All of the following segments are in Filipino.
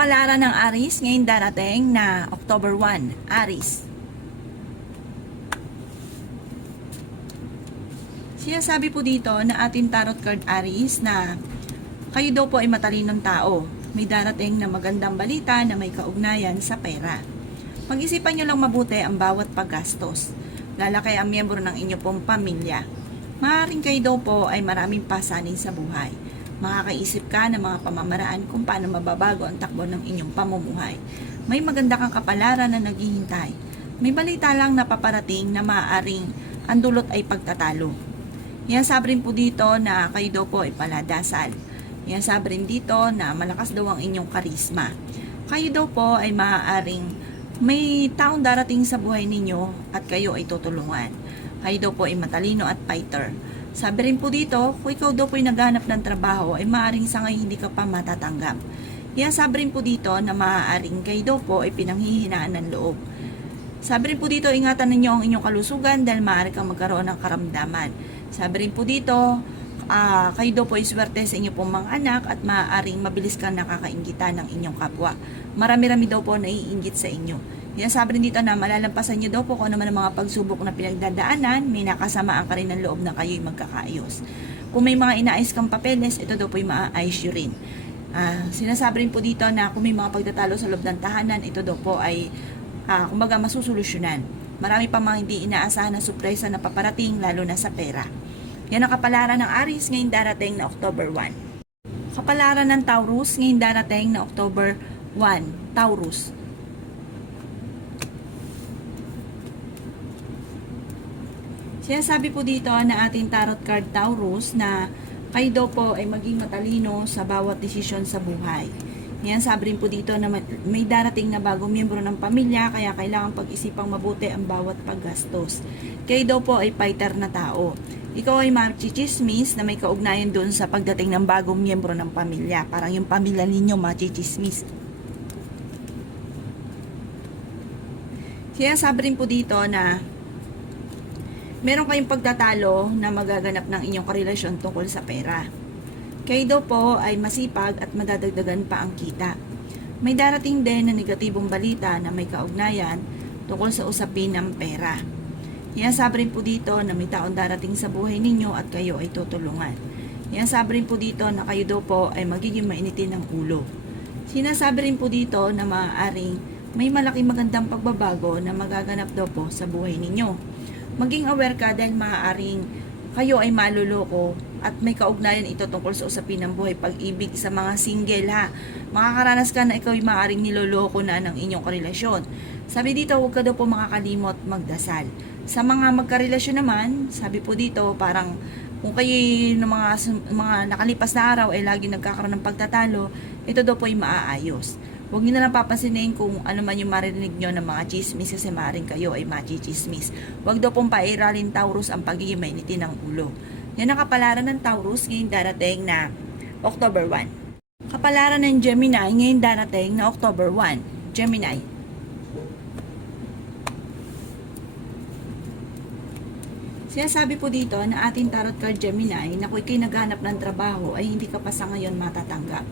Kapalaran ng Aries ngayon darating na October 1, Aries. Sinasabi po dito na ating tarot card Aries na kayo daw po ay matalinong tao. May darating na magandang balita na may kaugnayan sa pera. Pag-isipan nyo lang mabuti ang bawat paggastos. Lalaki ang miyembro ng inyo pong pamilya. Maaaring kayo daw po ay maraming pasanin sa buhay. Makakaisip ka ng mga pamamaraan kung paano mababago ang takbo ng inyong pamumuhay. May maganda kang kapalaran na naghihintay. May balita lang na paparating na maaaring ang dulot ay pagtatalo. Yan sabi rin po dito na kayo daw po ay paladasal. Yan sabi rin dito na malakas daw ang inyong karisma. Kayo daw po ay maaaring may taong darating sa buhay ninyo at kayo ay tutulungan. Kayo daw po ay matalino at fighter. Sabi rin po dito, kung ikaw daw po ay naghanap ng trabaho, ay maaaring sa ngayon hindi ka pa matatanggap. Yan sabi rin po dito na maaaring kayo daw po ay pinanghihinaan ng loob. Sabi rin po dito, ingatan ninyo ang inyong kalusugan dahil maaari kang magkaroon ng karamdaman. Sabi rin po dito, kayo daw po ay swerte sa inyo pong mga anak at maaaring mabilis kang nakakainggitan ng inyong kapwa. Marami-rami daw po naiinggit sa inyo. Yan sabi rin dito na malalampasan nyo daw po kung ano man ang mga pagsubok na pinagdadaanan, may nakasamaan ka rin ng loob na kayo'y magkakaayos. Kung may mga inaayos kang papeles, ito daw po'y maaayos nyo rin. Sinasabi rin po dito na kung may mga pagtatalo sa loob ng tahanan, ito daw po ay kumbaga masusolusyonan. Marami pa mga hindi inaasahan na surpresa na paparating, lalo na sa pera. Yan ang kapalaran ng Aries ngayong darating na October 1. Kapalaran ng Taurus ngayong darating na October 1, Taurus. Sinasabi po dito na ating tarot card Taurus na kayo daw po ay maging matalino sa bawat desisyon sa buhay. Yan sabi rin po dito na may darating na bagong miyembro ng pamilya kaya kailangan pag-isipang mabuti ang bawat paggastos. Kayo daw po ay fighter na tao. Ikaw ay machichismis na may kaugnayan doon sa pagdating ng bagong miyembro ng pamilya. Parang yung pamilya ninyo machichismis. Kaya sabi rin po dito na meron kayong pagtatalo na magaganap ng inyong karelasyon tungkol sa pera. Kayo daw po ay masipag at madadagdagan pa ang kita. May darating din na negatibong balita na may kaugnayan tungkol sa usapin ng pera. Yan sabi rin po dito na may taong darating sa buhay ninyo at kayo ay tutulungan. Yan sabi rin po dito na kayo daw po ay magiging mainitin ng ulo. Sinasabi rin po dito na maaaring may malaking magandang pagbabago na magaganap daw po sa buhay ninyo. Maging aware ka dahil maaaring kayo ay maluloko at may kaugnayan ito tungkol sa usapin ng buhay pag-ibig sa mga single ha. Makakaranas ka na ikaw ay maaaring niloloko na ng inyong karelasyon. Sabi dito, huwag ka daw po makakalimot magdasal. Sa mga magkarelasyon naman, sabi po dito, parang kung kayo ng mga nakalipas na araw ay lagi nagkakaroon ng pagtatalo, ito daw po ay maaayos. Huwag niyo na lang papansinin kung ano man yung marinig nyo ng mga chismis kasi maaaring kayo ay machichismis. Huwag daw pong pairalin Taurus ang pagiging mainitin ng ulo. Yan ang kapalaran ng Taurus ngayong darating na October 1. Kapalaran ng Gemini ngayong darating na October 1. Gemini. Sinasabi po dito na ating tarot card Gemini na kung ikay naghanap ng trabaho ay hindi ka pa sa ngayon matatanggap.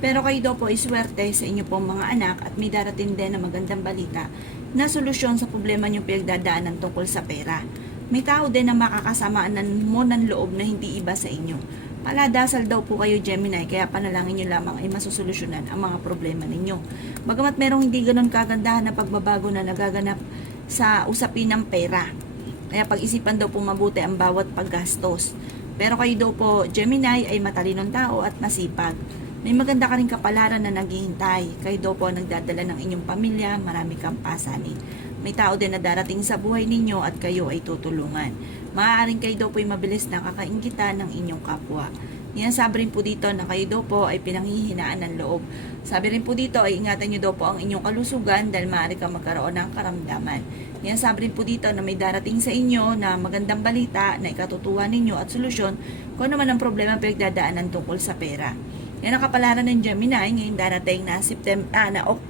Pero kayo daw po ay swerte sa inyo pong mga anak at may darating din na magandang balita na solusyon sa problema niyong pinagdadaanan tungkol sa pera. May tao din na makakasamaan mo ng loob na hindi iba sa inyo. Paladasal daw po kayo Gemini kaya panalangin niyo lamang ay masusolusyonan ang mga problema ninyo. Bagamat merong hindi ganon kagandahan na pagbabago na nagaganap sa usapin ng pera. Kaya pag-isipan daw po mabuti ang bawat paggastos. Pero kayo daw po Gemini ay matalinong tao at masipag. May maganda ka rin kapalaran na naghihintay. Kayo daw po nagdadala ng inyong pamilya, marami kang pasanin. May tao din na darating sa buhay ninyo at kayo ay tutulungan. Maaaring kayo daw po ay mabilis na kakainggitan ng inyong kapwa. Yan sabi rin po dito na kayo daw po ay pinanghihinaan ng loob. Sabi rin po dito ay ingatan nyo daw po ang inyong kalusugan dahil maaari kang magkaroon ng karamdaman. Yan sabi rin po dito na may darating sa inyo na magandang balita na ikatutuwa ninyo at solusyon kung ano man ang problema pinagdadaanan tungkol sa pera. Yan ang kapalaran ng Gemini ngayong darating na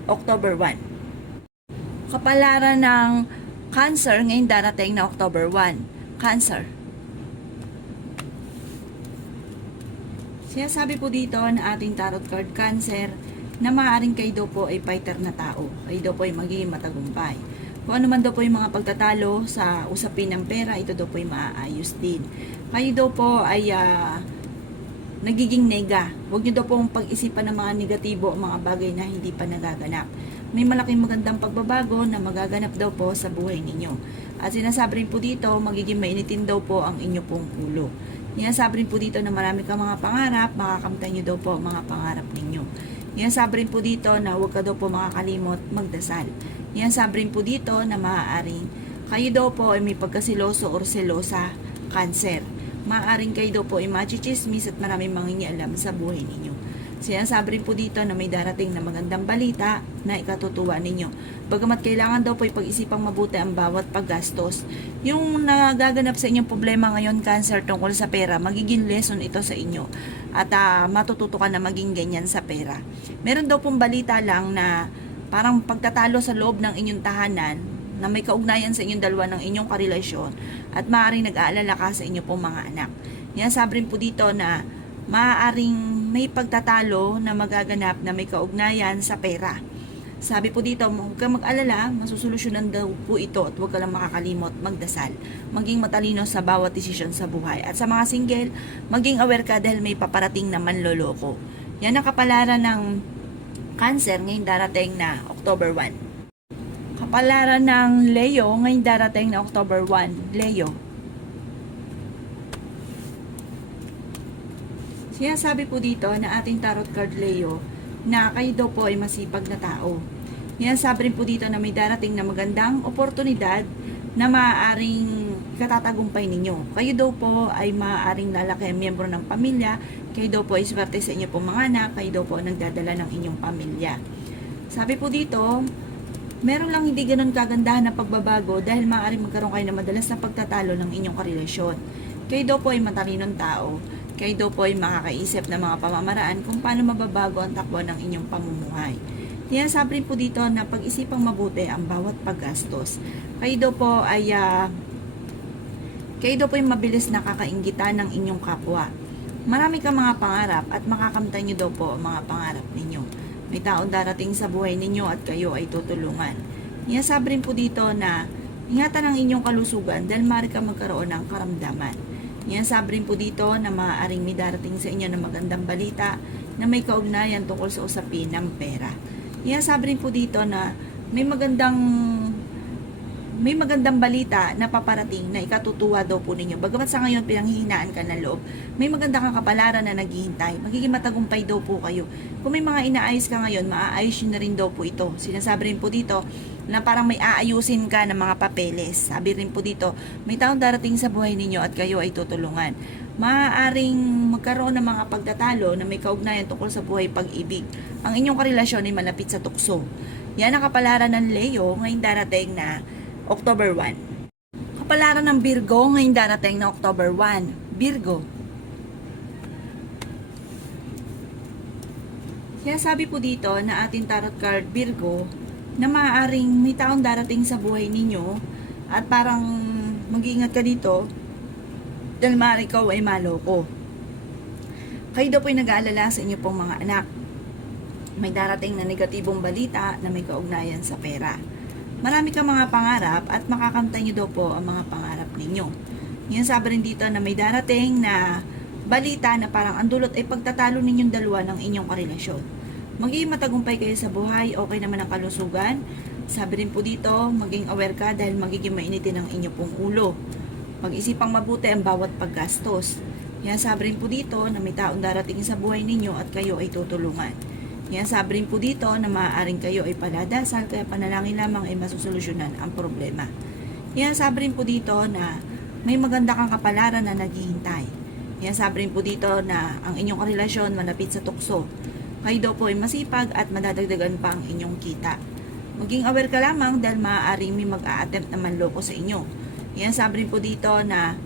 October 1. Kapalaran ng Cancer ngayong darating na October 1. Cancer. Sinasabi po dito na ating tarot card Cancer na maaaring kayo daw po ay fighter na tao. Kayo daw po ay magiging matagumpay. Kung ano man daw po yung mga pagtatalo sa usapin ng pera, ito daw po ay maaayos din. Kayo daw po ay nagiging nega. Huwag nyo daw pong pag-isipan ng mga negatibo o mga bagay na hindi pa nagaganap. May malaking magandang pagbabago na magaganap daw po sa buhay ninyo. At sinasabi rin po dito, magiging mainitin daw po ang inyo pong ulo. Sinasabi rin po dito na marami kang mga pangarap, makakamtan nyo daw po ang mga pangarap ninyo. Sinasabi rin po dito na huwag ka daw po makakalimot magdasal. Sinasabi rin po dito na maaaring kayo daw po ay may pagkasiloso or selosa, cancer. Maaaring kayo daw po ay machichismis at maraming mangingialam sa buhay ninyo. Sinasabi rin po dito na may darating na magandang balita na ikatutuwa ninyo. Bagamat kailangan daw po ipag-isipang mabuti ang bawat paggastos. Yung nagaganap sa inyong problema ngayon, cancer, tungkol sa pera, magiging lesson ito sa inyo. At matututo ka na maging ganyan sa pera. Meron daw pong balita lang na parang pagtatalo sa loob ng inyong tahanan na may kaugnayan sa inyong dalawa ng inyong karelasyon at maaaring nag-aalala ka sa inyong pong mga anak. Yan, sabi rin po dito na maaaring may pagtatalo na magaganap na may kaugnayan sa pera. Sabi po dito, huwag kang mag-alala, masusolusyonan daw po ito at huwag ka lang makakalimot magdasal. Maging matalino sa bawat desisyon sa buhay. At sa mga single, maging aware ka dahil may paparating na manloloko. Yan ang kapalaran ng Cancer ngayong darating na October 1. Kapalaran ng Leo ngayong darating na October 1. Leo. Sinasabi po dito na ating tarot card Leo na kayo daw po ay masipag na tao. Sinasabi rin po dito na may darating na magandang oportunidad na maaaring katatagumpay ninyo. Kayo daw po ay maaaring lalaki miyembro ng pamilya. Kayo daw po ay swerte sa inyo pong mga anak. Kayo daw po nagdadala ng inyong pamilya. Sabi po dito, meron lang hindi ganun kagandahan na pagbabago dahil maaaring magkaroon kayo ng madalas na pagtatalo ng inyong karelasyon. Kayo daw po ay matalinong tao. Kayo daw po ay makakaisip ng mga pamamaraan kung paano mababago ang takbo ng inyong pamumuhay. Sinasabi rin po dito na pag-isipang mabuti ang bawat paggastos. Kayo daw po ay mabilis na kakainggitan ng inyong kapwa. Marami kang mga pangarap at makakamtan nyo daw po ang mga pangarap ninyo. May taong darating sa buhay ninyo at kayo ay tutulungan. Sinasabi rin po dito na ingatan ang inyong kalusugan dahil maaari ka magkaroon ng karamdaman. Sinasabi rin po dito na maaaring may darating sa inyo na magandang balita na may kaugnayan tungkol sa usapin ng pera. Sinasabi rin po dito na may magandang balita na paparating na ikatutuwa daw po ninyo. Bagamat sa ngayon pinanghihinaan ka ng loob, may magandang kapalaran na naghihintay. Magiging matagumpay daw po kayo. Kung may mga inaayos ka ngayon, maaayos nyo na rin daw po ito. Sinasabi rin po dito na parang may aayusin ka ng mga papeles. Sabi rin po dito, may taong darating sa buhay ninyo at kayo ay tutulungan. Maaaring magkaroon ng mga pagtatalo na may kaugnayan tungkol sa buhay pag-ibig. Ang inyong karelasyon ay malapit sa tukso. Yan ang kapalaran ng Leo ngayong darating na October 1. Kapalaran ng Virgo ngayong darating na October 1. Virgo. Sinasabi po dito na ating tarot card Virgo na maaaring may taong darating sa buhay ninyo at parang mag-iingat ka dito dahil maaari ikaw ay maloko. Kayo daw po ay nag-aalala sa inyo pong mga anak. May darating na negatibong balita na may kaugnayan sa pera. Marami kang mga pangarap at makakamtan nyo daw po ang mga pangarap ninyo. Yan, sabi rin dito na may darating na balita na parang ang dulot ay pagtatalo ninyong dalawa ng inyong karelasyon. Magiging matagumpay kayo sa buhay, okay naman ang kalusugan. Sabi rin po dito, maging aware ka dahil magiging mainitin ang inyo pong ulo. Mag-isipang mabuti ang bawat paggastos. Yan, sabi rin po dito na may taong darating sa buhay ninyo at kayo ay tutulungan. Yan, sabi rin po dito na maaaring kayo ay paladasal kaya panalangin lamang ay masusolusyonan ang problema. Yan, sabi rin po dito na may maganda kang kapalaran na naghihintay. Yan, sabi rin po dito na ang inyong karelasyon malapit sa tukso. Kayo daw po ay masipag at madadagdagan pa ang inyong kita. Maging aware ka lamang dahil maaaring may mag-a-attempt na manloko sa inyo. Yan, sabi rin po dito na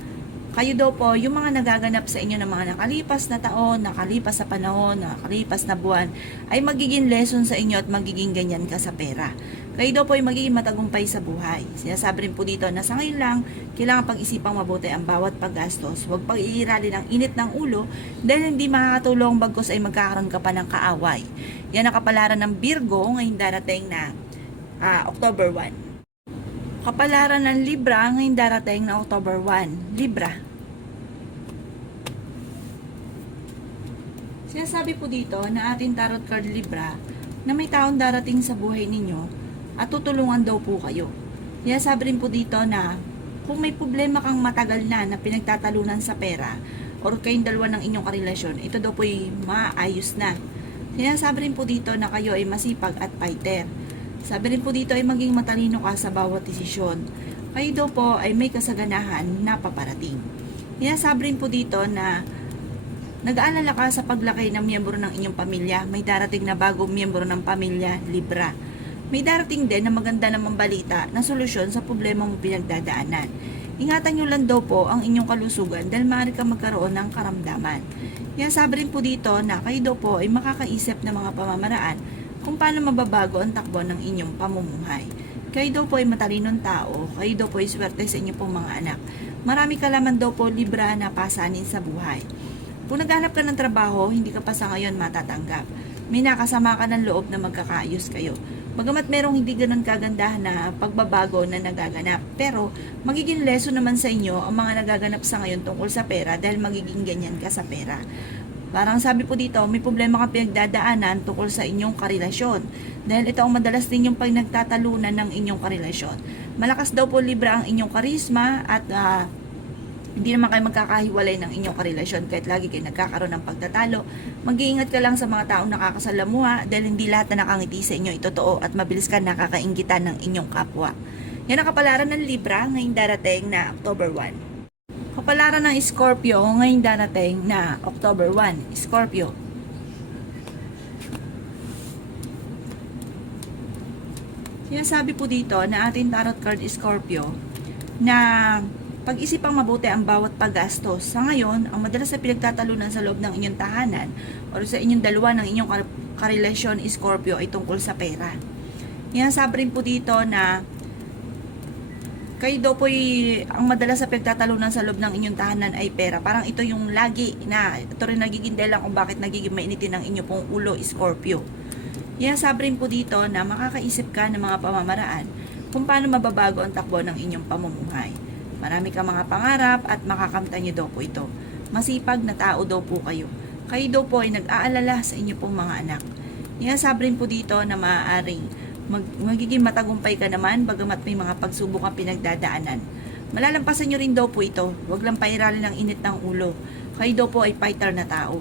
kayo daw po, yung mga nagaganap sa inyo ng mga nakalipas na taon, nakalipas sa panahon, nakalipas na buwan, ay magiging lesson sa inyo at magiging ganyan ka sa pera. Kayo daw po ay magiging matagumpay sa buhay. Sinasabi rin po dito na sa ngayon lang, kailangan pag-isipang mabuti ang bawat paggastos. Huwag pag-iirali ng init ng ulo dahil hindi makakatulong bagkos ay magkakaroon ka pa ng kaaway. Yan ang kapalaran ng Virgo ngayong darating na October 1. Kapalaran ng Libra ngayong darating na October 1. Libra. Sinasabi po dito na ating tarot card Libra na may taong darating sa buhay ninyo at tutulungan daw po kayo. Sinasabi rin po dito na kung may problema kang matagal na pinagtatalunan sa pera or kayong dalawa ng inyong karelasyon, ito daw po ay maayos na. Sinasabi rin po dito na kayo ay masipag at fighter. Sabi rin po dito ay maging matalino ka sa bawat desisyon. Kayo daw po ay may kasaganahan na paparating. Sinasabi rin po dito na nag-aalala ka sa paglaki ng miyembro ng inyong pamilya. May darating na bagong miyembro ng pamilya, Libra. May darating din na maganda namang balita na solusyon sa problema mo pinagdadaanan. Ingatan nyo lang daw po ang inyong kalusugan dahil maaari ka magkaroon ng karamdaman. Sabi rin po dito na kayo daw po ay makakaisip ng mga pamamaraan kung paano mababago ang takbo ng inyong pamumuhay. Kayo daw po ay matalinong tao, kayo daw po ay swerte sa inyong pong mga anak. Marami kalaman daw po Libra na pasanin sa buhay. Kung naghanap ka ng trabaho, hindi ka pa sa ngayon matatanggap. May nakasama ka ng loob na magkakaayos kayo. Bagamat merong hindi ganun kagandahan na pagbabago na nagaganap. Pero magiging lesson naman sa inyo ang mga nagaganap sa ngayon tungkol sa pera dahil magiging ganyan ka sa pera. Parang sabi po dito, may problema kang pinagdadaanan tungkol sa inyong karelasyon. Dahil ito ang madalas ninyong pag nagtatalunan ng inyong karelasyon. Malakas daw po Libra ang inyong karisma at hindi naman kayo magkakahiwalay ng inyong karelasyon kahit lagi kayo nagkakaroon ng pagtatalo. Mag-iingat ka lang sa mga taong nakakasalamuha dahil hindi lahat na nakangiti sa inyo ay totoo at mabilis ka nakakainggitan ng inyong kapwa. Yan ang kapalaran ng Libra ngayong darating na October 1. Kapalaran ng Scorpio ngayong darating na October 1. Scorpio. Sinasabi po dito na ating tarot card Scorpio na pag-isipang mabuti ang bawat paggastos. Sa ngayon, ang madalas na pinagtatalunan sa loob ng inyong tahanan o sa inyong dalawa ng inyong karelasyon Scorpio ay tungkol sa pera. Sabi rin po dito na kayo daw po ang madalas na pinagtatalunan sa loob ng inyong tahanan ay pera. Parang ito yung lagi na ito rin nagiging dahilan kung bakit nagiging mainitin ang inyong pong ulo Scorpio. Sabi rin po dito na makakaisip ka ng mga pamamaraan kung paano mababago ang takbo ng inyong pamumuhay. Marami ka mga pangarap at makakamtan nyo daw po ito. Masipag na tao daw po kayo. Kayo daw po ay nag-aalala sa inyo pong mga anak. Sabi rin po dito na maaaring magiging matagumpay ka naman bagamat may mga pagsubok ang pinagdadaanan. Malalampasan nyo rin daw po ito. Huwag lang pairalin ng init ng ulo. Kayo daw po ay fighter na tao.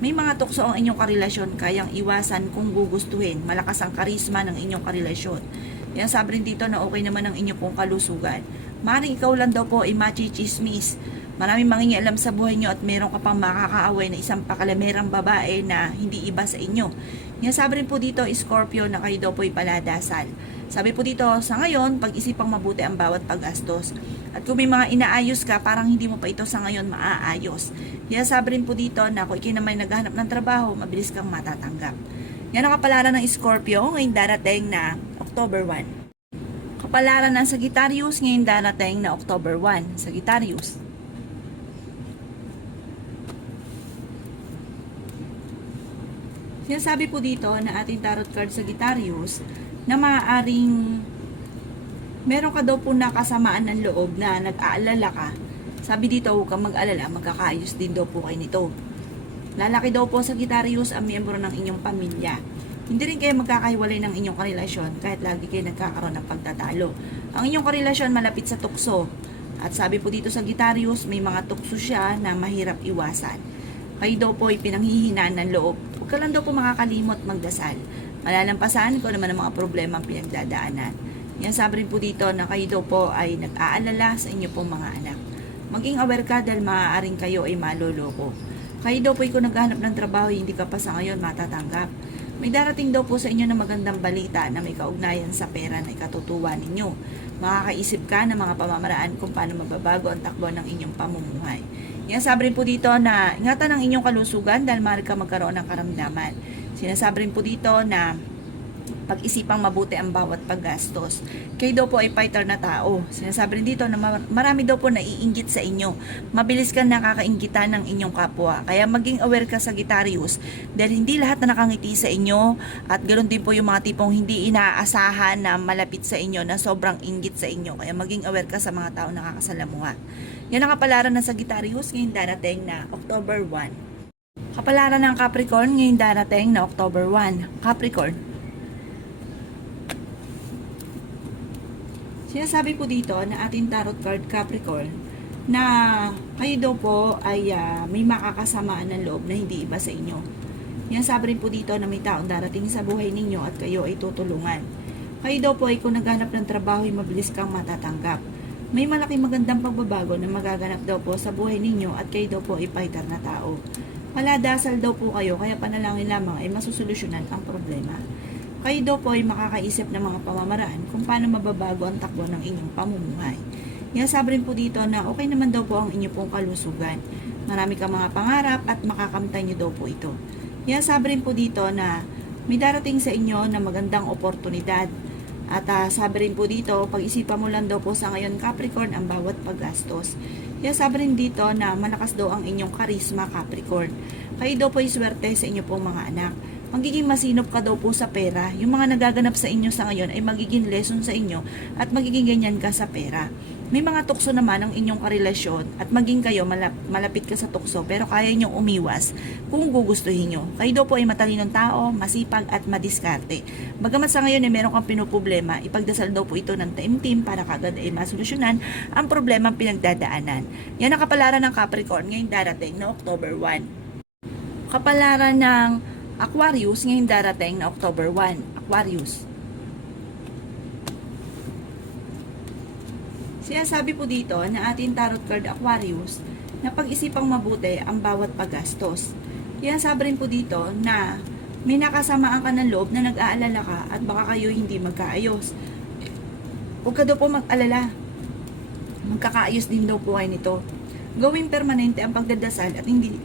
May mga tukso ang inyong karelasyon kayang iwasan kung gugustuhin. Malakas ang karisma ng inyong karelasyon. Sabi rin dito na okay naman ang inyong pong kalusugan. Maring ikaw lang daw po ay machismis. Maraming mangingialam sa buhay nyo at meron ka pang makakaaway na isang pakalamerang babae na hindi iba sa inyo. Sabi rin po dito, Scorpio, na kayo daw po ay paladasal. Sabi po dito, sa ngayon, pag-isipang mabuti ang bawat pag-astos. At kung may mga inaayos ka, parang hindi mo pa ito sa ngayon maaayos. Sabi rin po dito na kung ikay naman naghahanap ng trabaho, mabilis kang matatanggap. Yan ang kapalaran ng Scorpio ngayong darating na October 1. Kapalaran ng Sagittarius ngayong darating na October 1. Sagittarius. Sinasabi po dito na ating tarot card Sagittarius na maaaring meron ka daw po nakasamaan ng loob na nag-aalala ka. Sabi dito, huwag kang mag-alala, magkakaayos din daw po kayo nito. Lalaki daw po Sagittarius ang miyembro ng inyong pamilya. Hindi rin kayo magkakahiwalay ng inyong karelasyon kahit lagi kayo nagkakaroon ng pagtatalo. Ang inyong karelasyon malapit sa tukso. At sabi po dito sa Sagittarius, may mga tukso siya na mahirap iwasan. Kayo daw po ay pinanghihinaan ng loob. Huwag ka lang daw po makakalimot magdasal. Malalampasan ko naman ang mga problema ang pinagdadaanan. Sabi rin po dito na kayo daw po ay nag-aalala sa inyo pong mga anak. Maging aware ka dahil maaaring kayo ay maloloko. Kayo daw po ay kung naghahanap ng trabaho, hindi ka pa sa ngayon matatanggap. May darating daw po sa inyo na magandang balita na may kaugnayan sa pera na ikatutuwa ninyo. Makakaisip ka ng mga pamamaraan kung paano mababago ang takbo ng inyong pamumuhay. Sabi rin po dito na ingatan ang inyong kalusugan dahil maaari ka magkaroon ng karamdaman. Sinasabi rin po dito na Pag-isipang mabuti ang bawat paggastos. Kayo daw po ay fighter na tao. Sinasabi rin dito na marami daw po naiinggit sa inyo. Mabilis ka nakakainggitan ng inyong kapwa. Kaya maging aware ka, Sagittarius, dahil hindi lahat na nakangiti sa inyo at ganoon din po yung mga tipong hindi inaasahan na malapit sa inyo na sobrang inggit sa inyo. Kaya maging aware ka sa mga tao nakakasalamuha. Yan ang kapalaran ng Sagittarius ngayong darating na October 1. Kapalaran ng Capricorn ngayong darating na October 1. Capricorn, sinasabi po dito na ating tarot card Capricorn na kayo daw po ay may makakasamaan ng loob na hindi iba sa inyo. Yan sabi rin po dito na may taong darating sa buhay ninyo at kayo ay tutulungan. Kayo daw po ay kung naghanap ng trabaho ay mabilis kang matatanggap. May malaking magandang pagbabago na magaganap daw po sa buhay ninyo at kayo daw po ay fighter na tao. Paladasal daw po kayo kaya panalangin lamang ay masusolusyonan ang problema. Kayo daw po ay makakaisip ng mga pamamaraan kung paano mababago ang takbo ng inyong pamumuhay. Yan sabi rin po dito na okay naman daw po ang inyong pong kalusugan. Marami kang mga pangarap at makakamtan nyo daw po ito. Yan sabi rin po dito na may darating sa inyo na magandang oportunidad. At sabi rin po dito, pag-isipan mo lang daw po sa ngayon Capricorn ang bawat paggastos. Yan sabi rin dito na malakas daw ang inyong karisma Capricorn. Kayo daw po ay swerte sa inyong pong mga anak. Magiging masinop ka daw po sa pera. Yung mga nagaganap sa inyo sa ngayon ay magiging lesson sa inyo at magiging ganyan ka sa pera. May mga tukso naman ang inyong karelasyon at maging kayo malapit ka sa tukso pero kaya nyo umiwas kung gugustuhin nyo. Kayo daw po ay matalinong tao, masipag at madiskarte. Bagamat sa ngayon ay meron kang pinuproblema, ipagdasal daw po ito ng taimtim para kagad ay masolusyonan ang problema pinagdadaanan. Yan ang kapalaran ng Capricorn ngayong darating na October 1. Kapalaran ng Aquarius ngayong darating na October 1. Aquarius. Sinasabi po dito na ating tarot card Aquarius na pag-isipang mabuti ang bawat paggastos. Yan sabi rin po dito na may nakasamaan ka ng loob na nag-aalala ka at baka kayo hindi magkaayos. Huwag ka daw po mag-alala. Magkakaayos din daw po kayo nito. Gawing permanente ang pagdadasal at hindi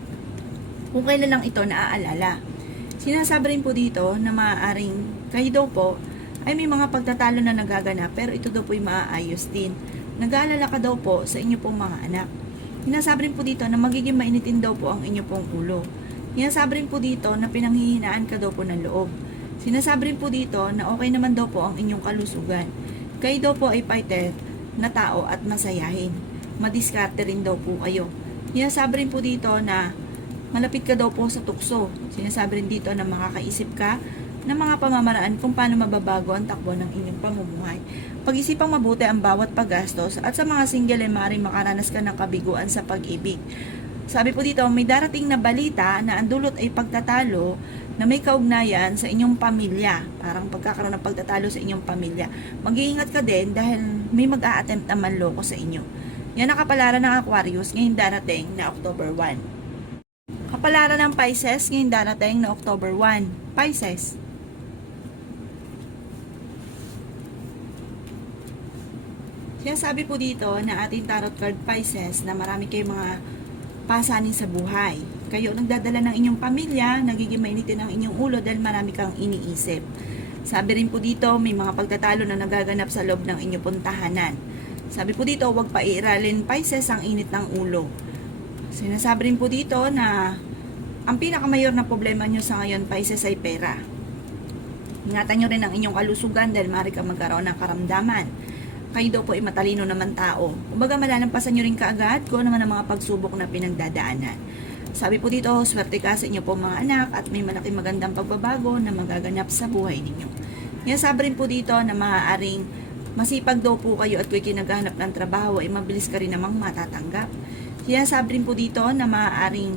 kung kailan lang ito naaalala. Sinasabi rin po dito na maaaring kayo daw po ay may mga pagtatalo na nagaganap pero ito daw po ay maaayos din. Nag-aalala ka daw po sa inyo pong mga anak. Sinasabi rin po dito na magiging mainitin daw po ang inyo pong ulo. Sinasabi rin po dito na pinanghihinaan ka daw po ng loob. Sinasabi rin po dito na okay naman daw po ang inyong kalusugan. Kayo daw po ay fighter na tao at masayahin. Madiskarte rin daw po kayo. Sinasabi rin po dito na malapit ka daw po sa tukso. Sinasabi rin dito na makakaisip ka ng mga pamamaraan kung paano mababago ang takbo ng inyong pamumuhay. Pag-isipang mabuti ang bawat paggastos at sa mga single ay maaaring makaranas ka ng kabiguan sa pag-ibig. Sabi po dito, may darating na balita na ang dulot ay pagtatalo na may kaugnayan sa inyong pamilya. Parang pagkakaroon ng pagtatalo sa inyong pamilya. Mag-iingat ka din dahil may mag-a-attempt na manloko sa inyo. Yan ang kapalaran ng Aquarius ngayong darating na October 1. Kapalaran ng Pisces ngayong darating na October 1. Pisces. Kaya sabi po dito na ating tarot card Pisces na marami kayong mga pasanin sa buhay. Kayo nagdadala ng inyong pamilya, nagiging mainitin ang inyong ulo dahil marami kang iniisip. Sabi rin po dito, may mga pagtatalo na nagaganap sa loob ng inyong puntahanan. Sabi po dito, huwag pairalin Pisces ang init ng ulo. Sinasabi rin po dito na ang pinakamayor na problema nyo sa ngayon, Pisces, ay pera. Ingatan nyo rin ang inyong kalusugan dahil maaari kang magkaroon ng karamdaman. Kayo daw po ay matalino naman tao. Kumbaga malalampasan nyo rin kaagad kung ano naman ang mga pagsubok na pinagdadaanan. Sabi po dito, swerte ka sa inyo po mga anak at may malaking magandang pagbabago na magaganap sa buhay ninyo. Yan sabi rin po dito na maaaring masipag daw po kayo at kung kinaghanap ng trabaho ay mabilis ka rin namang matatanggap. Yan sabi rin po dito na maaaring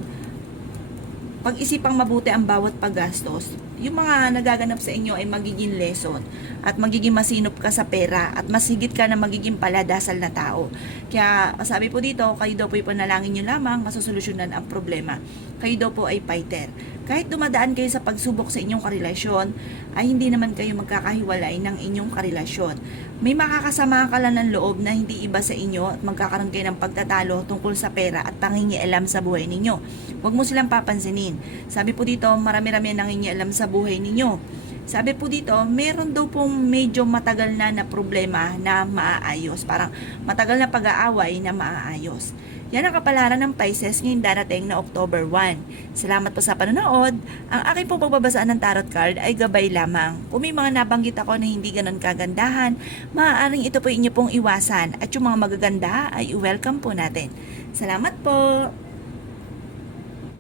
pag-isipang mabuti ang bawat paggastos. Yung mga nagaganap sa inyo ay magiging lesson at magiging masinop ka sa pera at mas higit ka na magiging paladasal na tao. Kaya sabi po dito, kayo daw po ipanalangin nyo lamang, masusolusyonan ang problema. Kayo daw po ay fighter. Kahit dumadaan kayo sa pagsubok sa inyong karelasyon, ay hindi naman kayo magkakahiwalay ng inyong karelasyon. May makakasama ka lang ng loob na hindi iba sa inyo at magkakaroon kayo ng pagtatalo tungkol sa pera at pangingialam sa buhay ninyo. Huwag mo silang papansinin. Sabi po dito, marami-rami nangingialam sa buhay ninyo. Sabi po dito, meron daw pong medyo matagal na problema na maaayos. Parang matagal na pag-aaway na maaayos. Yan ang kapalaran ng Pisces ngayong darating na October 1. Salamat po sa panonood. Ang aking pong pagbabasaan ng tarot card ay gabay lamang. Kung may mga nabanggit ako na hindi ganun kagandahan, maaaring ito po inyo pong iwasan. At yung mga magaganda ay welcome po natin. Salamat po!